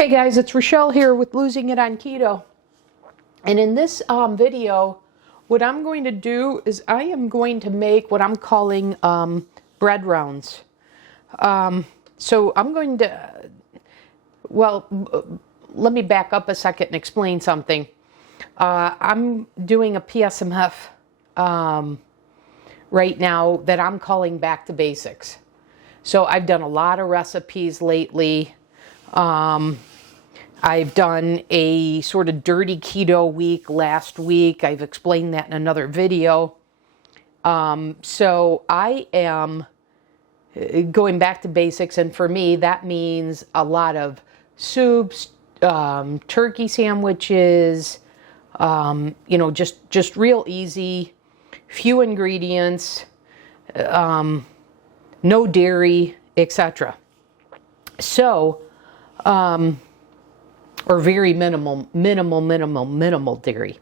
Hey guys, it's Rochelle here with Losing It on Keto. And in this video, what I'm going to do is I am going to make what I'm calling bread rounds. So I'm going to, let me back up a second and explain something. I'm doing a PSMF right now that I'm calling back to basics. So I've done a lot of recipes lately. I've done a sort of dirty keto week last week. I've explained that in another video. So I am going back to basics, and for me that means a lot of soups, turkey sandwiches, just real easy, few ingredients, no dairy, etc. So, or very minimal dairy.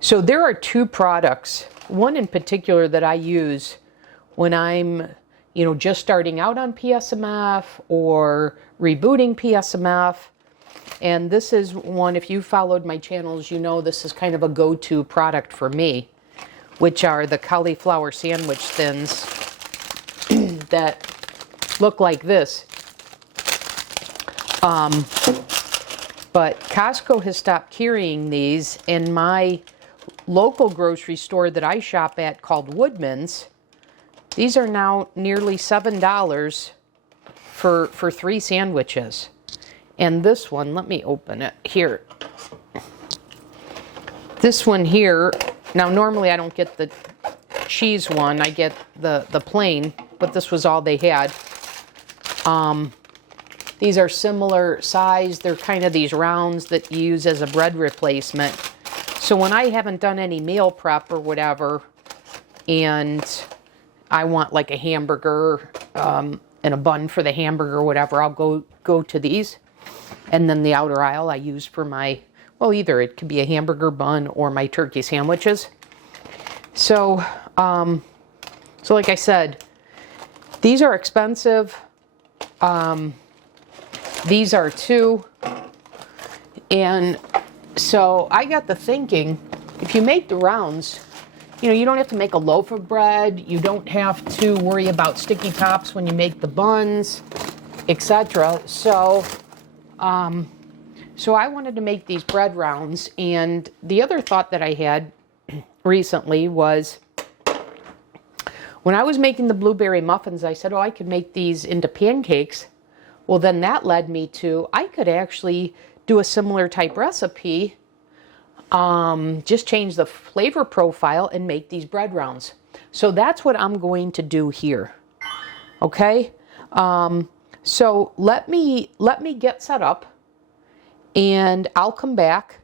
So there are two products, one in particular that I use when I'm, just starting out on PSMF or rebooting PSMF. And this is one, if you followed my channels, this is kind of a go-to product for me, which are the cauliflower sandwich thins that look like this. But Costco has stopped carrying these, and my local grocery store that I shop at called Woodman's, these are now nearly $7 for 3 sandwiches. And this one, let me open it here. This one here, now normally I don't get the cheese one, I get the plain, but this was all they had. These are similar size. They're kind of these rounds that you use as a bread replacement. So when I haven't done any meal prep or whatever, and I want like a hamburger and a bun for the hamburger or whatever, I'll go to these. And then the outer aisle I use for my, either it could be a hamburger bun or my turkey sandwiches. So, like I said, these are expensive. These are too. And so I got to thinking, if you make the rounds, you don't have to make a loaf of bread. You don't have to worry about sticky tops when you make the buns, etc. So I wanted to make these bread rounds. And the other thought that I had recently was, when I was making the blueberry muffins, I said, I could make these into pancakes. Well, then that led me to, I could actually do a similar type recipe, just change the flavor profile and make these bread rounds. So that's what I'm going to do here. Okay? So let me get set up, and I'll come back,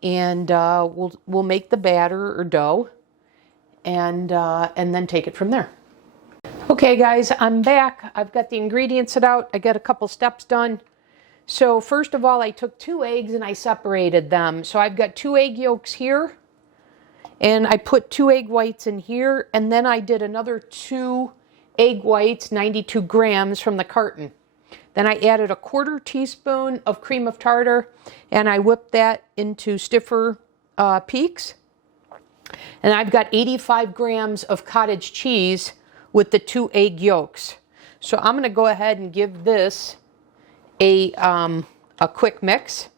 and we'll make the batter or dough, and then take it from there. Okay guys, I'm back. I've got the ingredients set out. I got a couple steps done. So first of all, I took 2 eggs and I separated them. So I've got 2 egg yolks here, and I put 2 egg whites in here, and then I did another 2 egg whites, 92 grams from the carton. Then I added a 1/4 teaspoon of cream of tartar, and I whipped that into stiffer peaks. And I've got 85 grams of cottage cheese with the 2 egg yolks. So I'm going to go ahead and give this a quick mix.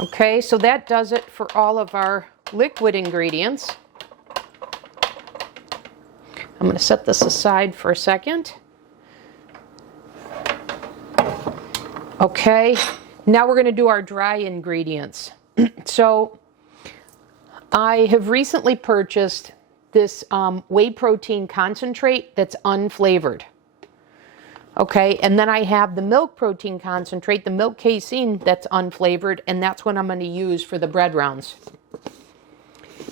Okay, so that does it for all of our liquid ingredients. I'm going to set this aside for a second. Okay, now we're going to do our dry ingredients. So I have recently purchased this whey protein concentrate that's unflavored. Okay, and then I have the milk protein concentrate, the milk casein that's unflavored, and that's what I'm going to use for the bread rounds.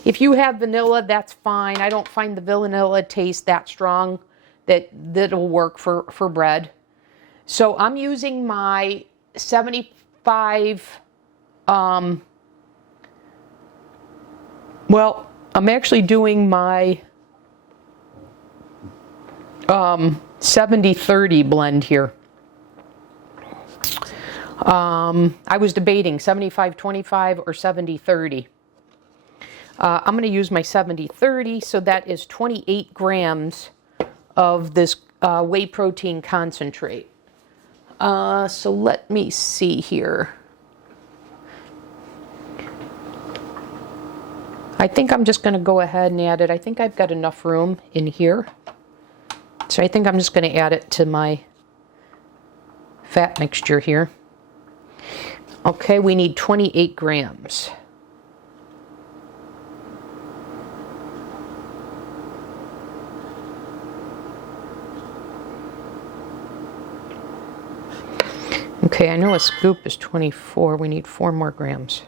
If you have vanilla, that's fine. I don't find the vanilla taste that strong that'll work for bread. So I'm using my 75, well, I'm actually doing my 70-30 blend here. I was debating 75-25 or 70-30. I'm going to use my 70-30, so that is 28 grams of this whey protein concentrate. So let me see here. I think I'm just going to go ahead and add it. I think I've got enough room in here. So I think I'm just going to add it to my fat mixture here. Okay, we need 28 grams. Okay, I know a scoop is 24. We need 4 more grams.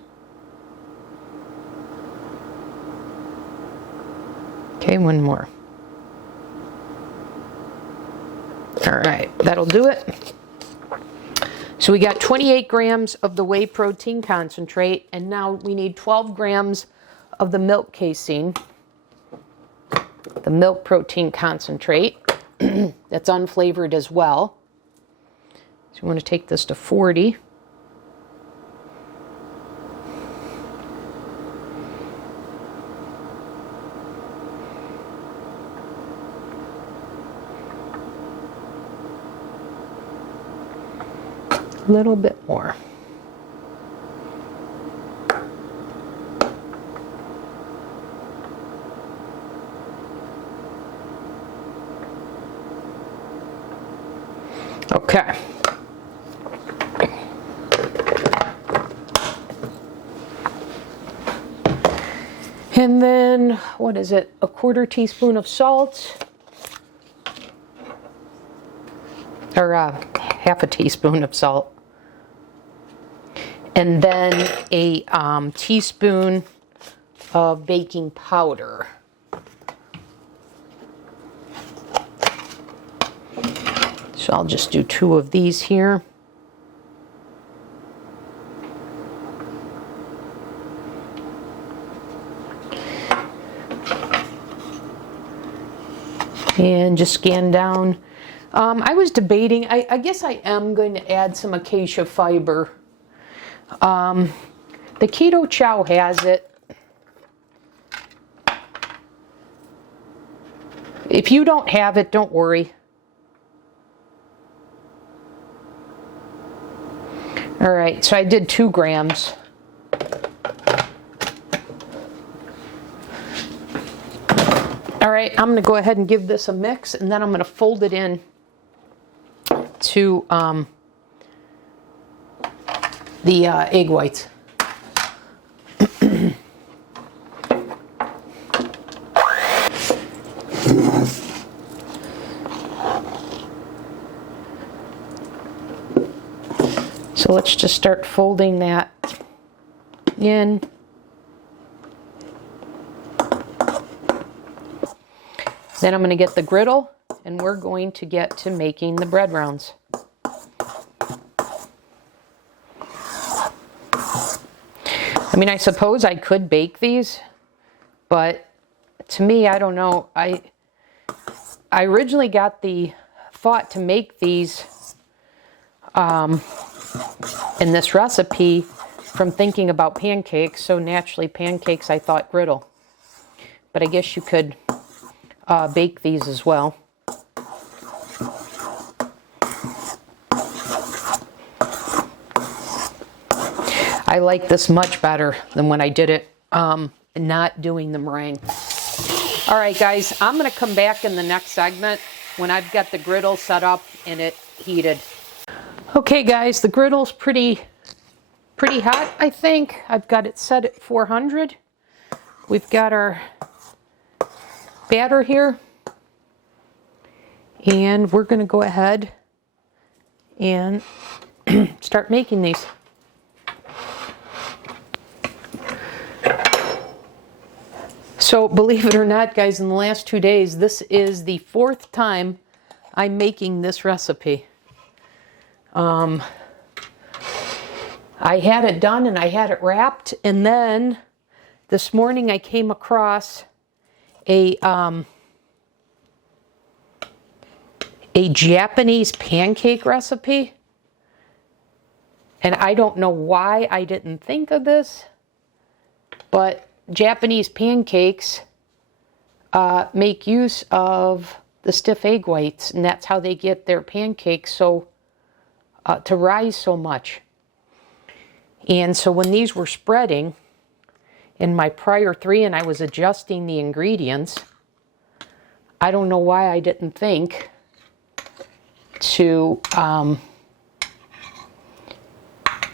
Okay, 1 more. All right, that'll do it. So we got 28 grams of the whey protein concentrate, and now we need 12 grams of the milk casein, the milk protein concentrate. That's unflavored as well. So we want to take this to 40. A little bit more. Okay. And then, what is it? A 1/4 teaspoon of salt. Or 1/2 teaspoon of salt. And then a teaspoon of baking powder. So I'll just do 2 of these here. And just scan down. I was debating, I guess I am going to add some Acacia Fiber. The Keto Chow has it. If you don't have it, don't worry. All right, so I did 2 grams. All right, I'm going to go ahead and give this a mix, and then I'm going to fold it in to the egg whites. So let's just start folding that in. Then I'm going to get the griddle, and we're going to get to making the bread rounds. I mean, I suppose I could bake these, but to me, I don't know. I originally got the thought to make these in this recipe from thinking about pancakes, so naturally pancakes, I thought griddle. But I guess you could bake these as well. I like this much better than when I did it not doing the meringue. All right, guys, I'm going to come back in the next segment when I've got the griddle set up and it heated. Okay, guys, the griddle's pretty hot, I think. I've got it set at 400. We've got our batter here, and we're going to go ahead and start making these. So believe it or not, guys, in the last 2 days, this is the 4th time I'm making this recipe. I had it done and I had it wrapped, and then this morning I came across a Japanese pancake recipe, and I don't know why I didn't think of this, but Japanese pancakes make use of the stiff egg whites, and that's how they get their pancakes so to rise so much. And so when these were spreading in my prior 3 and I was adjusting the ingredients, I don't know why I didn't think to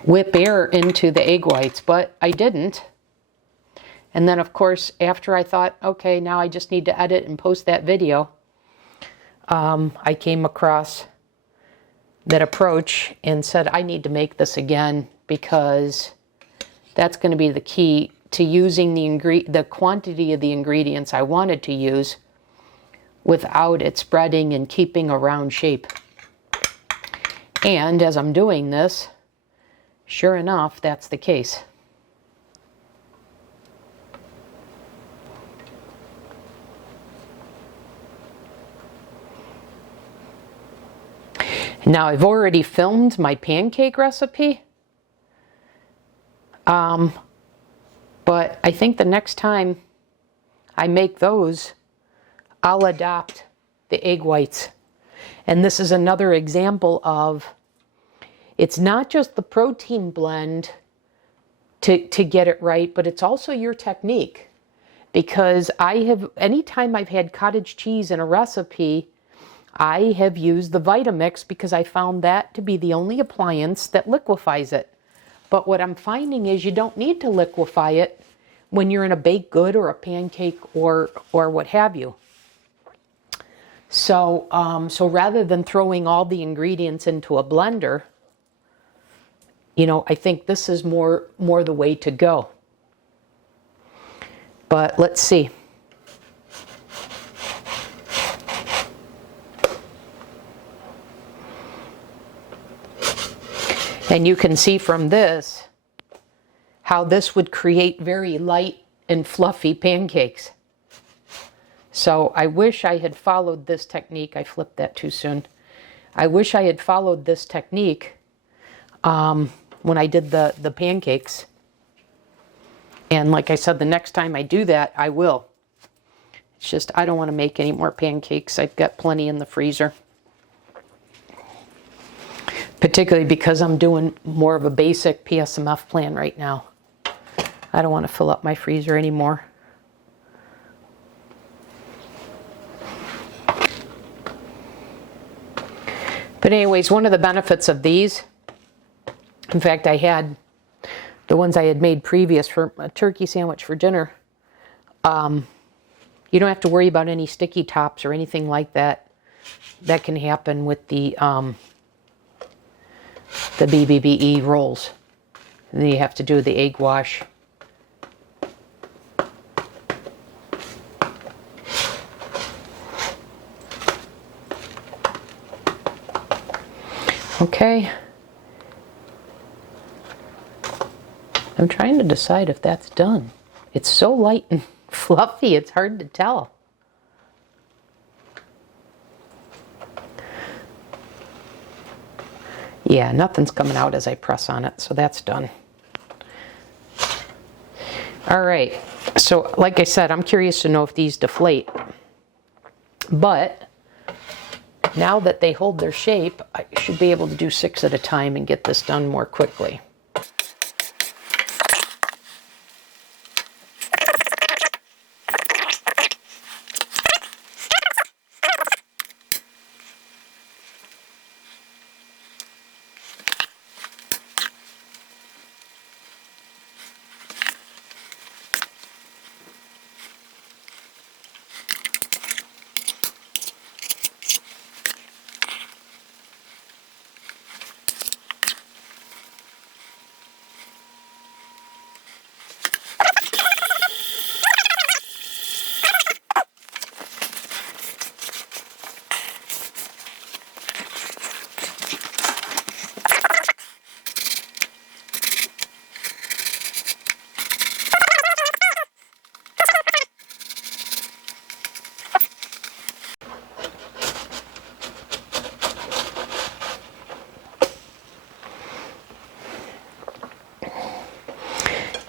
whip air into the egg whites, but I didn't. And then, of course, after I thought, okay, now I just need to edit and post that video, I came across that approach and said, I need to make this again, because that's going to be the key to using the quantity of the ingredients I wanted to use without it spreading and keeping a round shape. And as I'm doing this, sure enough, that's the case. Now I've already filmed my pancake recipe, but I think the next time I make those, I'll adopt the egg whites. And this is another example of, it's not just the protein blend to get it right, but it's also your technique. Because anytime I've had cottage cheese in a recipe, I have used the Vitamix because I found that to be the only appliance that liquefies it. But what I'm finding is you don't need to liquefy it when you're in a baked good or a pancake or what have you. So, so rather than throwing all the ingredients into a blender, you know, I think this is more the way to go. But let's see. And you can see from this how this would create very light and fluffy pancakes. So I wish I had followed this technique. I flipped that too soon. I wish I had followed this technique when I did the pancakes. And like I said, the next time I do that, I will. It's just I don't want to make any more pancakes. I've got plenty in the freezer. Particularly because I'm doing more of a basic PSMF plan right now. I don't want to fill up my freezer anymore. But anyways, one of the benefits of these, in fact, I had the ones I had made previous for a turkey sandwich for dinner. You don't have to worry about any sticky tops or anything like that. That can happen with the BBBE rolls. And then you have to do the egg wash. Okay. I'm trying to decide if that's done. It's so light and fluffy, it's hard to tell. Yeah, nothing's coming out as I press on it, so that's done. All right, so like I said, I'm curious to know if these deflate. But now that they hold their shape, I should be able to do 6 at a time and get this done more quickly.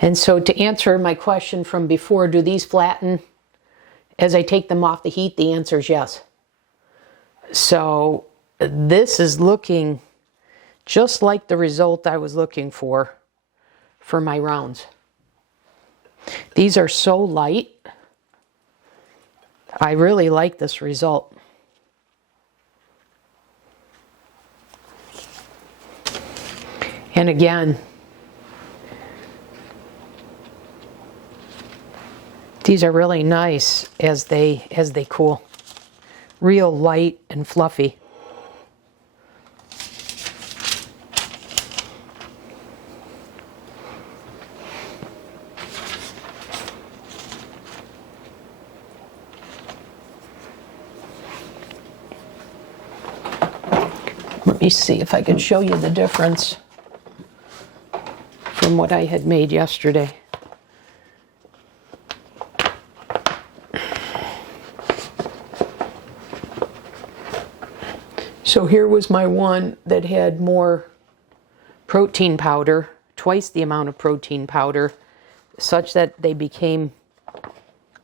And so to answer my question from before, do these flatten as I take them off the heat? The answer is yes. So this is looking just like the result I was looking for my rounds. These are so light. I really like this result. And again, these are really nice as they cool. Real light and fluffy. Let me see if I can show you the difference from what I had made yesterday. So here was my one that had more protein powder, twice the amount of protein powder, such that they became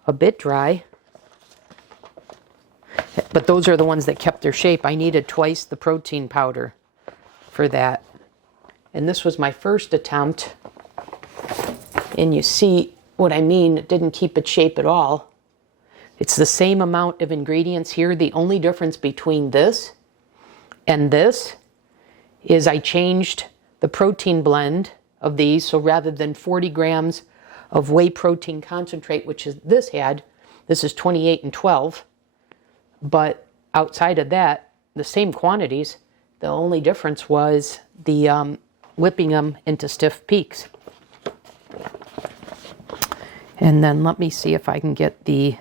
a bit dry. But those are the ones that kept their shape. I needed twice the protein powder for that. And this was my first attempt. And you see what I mean, it didn't keep its shape at all. It's the same amount of ingredients here. The only difference between this and this is I changed the protein blend of these. So rather than 40 grams of whey protein concentrate, which is this had, this is 28 and 12. But outside of that, the same quantities. The only difference was the whipping them into stiff peaks. And then let me see if I can get the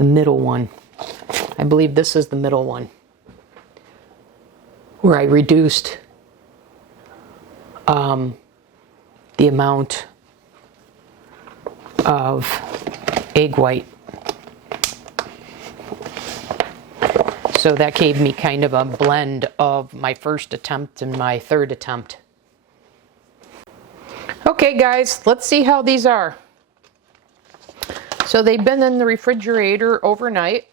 middle one. I believe this is the middle one, where I reduced the amount of egg white. So that gave me kind of a blend of my first attempt and my third attempt. Okay guys, let's see how these are. So they've been in the refrigerator overnight.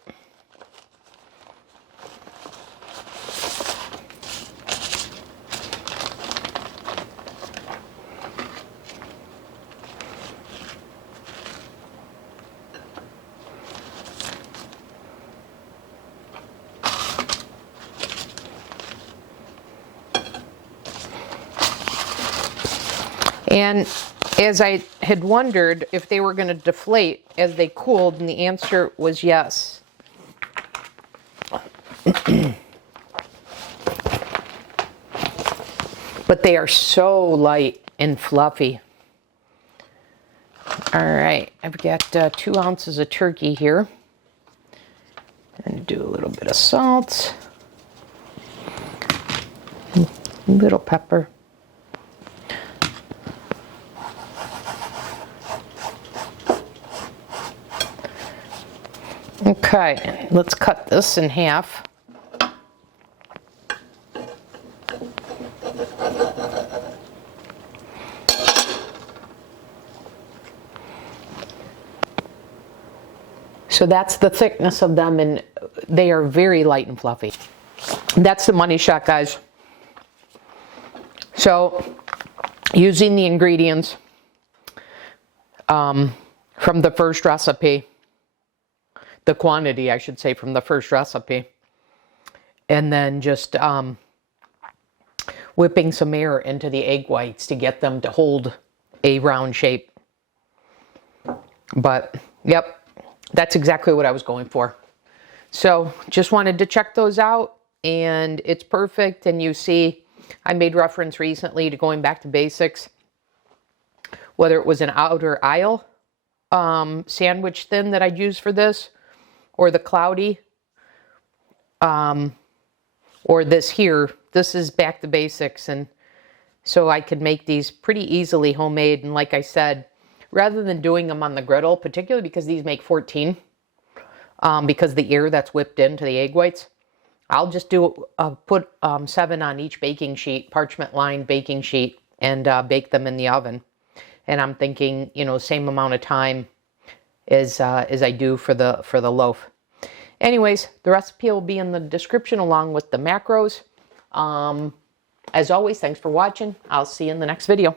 And as I had wondered if they were going to deflate as they cooled, and the answer was yes. But they are so light and fluffy. All right, I've got 2 ounces of turkey here. And do a little bit of salt, a little pepper. Okay, let's cut this in half. So that's the thickness of them, and they are very light and fluffy. That's the money shot, guys. So using the ingredients from the first recipe, the quantity, I should say, from the first recipe, and then just whipping some air into the egg whites to get them to hold a round shape. But, yep, that's exactly what I was going for. So, just wanted to check those out, and it's perfect. And you see, I made reference recently to going back to basics, whether it was an outer aisle sandwich thin that I'd use for this, or the Cloudy, or this here. This is back to basics, and so I could make these pretty easily homemade. And like I said, rather than doing them on the griddle, particularly because these make 14, because the air that's whipped into the egg whites, I'll just put 7 on each baking sheet, parchment lined baking sheet, and bake them in the oven. And I'm thinking, you know, same amount of time as I do for the loaf. Anyways, the recipe will be in the description along with the macros. As always, thanks for watching. I'll see you in the next video.